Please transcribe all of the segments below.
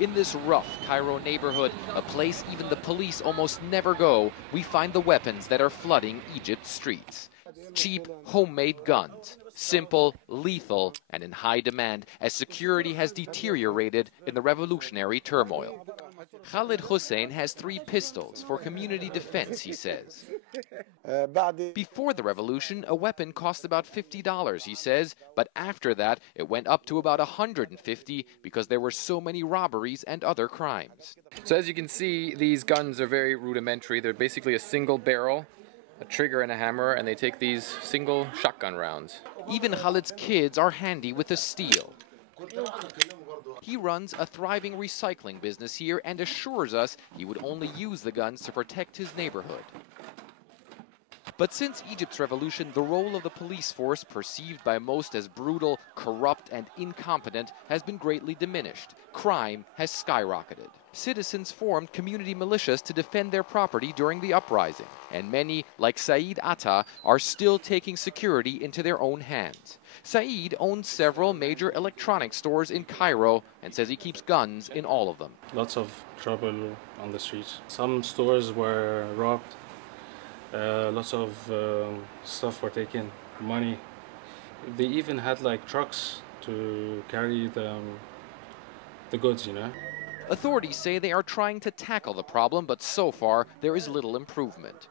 In this rough Cairo neighborhood, a place even the police almost never go, we find the weapons that are flooding Egypt's streets. Cheap, homemade guns. Simple, lethal, and in high demand as security has deteriorated in the revolutionary turmoil. Khalid Hussein has 3 pistols for community defense, he says. Before the revolution, a weapon cost about $50, he says, but after that, it went up to about $150 because there were so many robberies and other crimes. So as you can see, these guns are very rudimentary. They're basically a single barrel, a trigger and a hammer, and they take these single shotgun rounds. Even Khalid's kids are handy with the steel. He runs a thriving recycling business here and assures us he would only use the guns to protect his neighborhood. But since Egypt's revolution, the role of the police force, perceived by most as brutal, corrupt, and incompetent, has been greatly diminished. Crime has skyrocketed. Citizens formed community militias to defend their property during the uprising, and many, like Saeed Atta, are still taking security into their own hands. Saeed owns several major electronics stores in Cairo and says he keeps guns in all of them. Lots of trouble on the streets. Some stores were robbed. Lots of stuff were taken, money. They even had like trucks to carry the goods, you know. Authorities say they are trying to tackle the problem, but so far there is little improvement.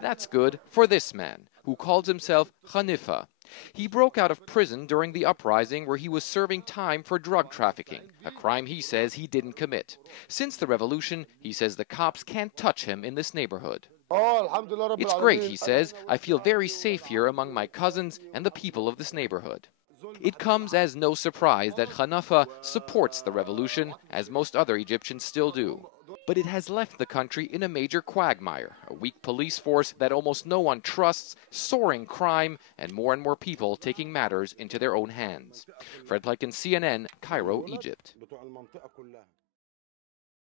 That's good for this man, who calls himself Khanifa. He broke out of prison during the uprising where he was serving time for drug trafficking, a crime he says he didn't commit. Since the revolution, he says the cops can't touch him in this neighborhood. It's great, he says. I feel very safe here among my cousins and the people of this neighborhood. It comes as no surprise that Khanifa supports the revolution, as most other Egyptians still do. But it has left the country in a major quagmire, a weak police force that almost no one trusts, soaring crime, and more people taking matters into their own hands. Pleitgen, CNN, Cairo, Egypt.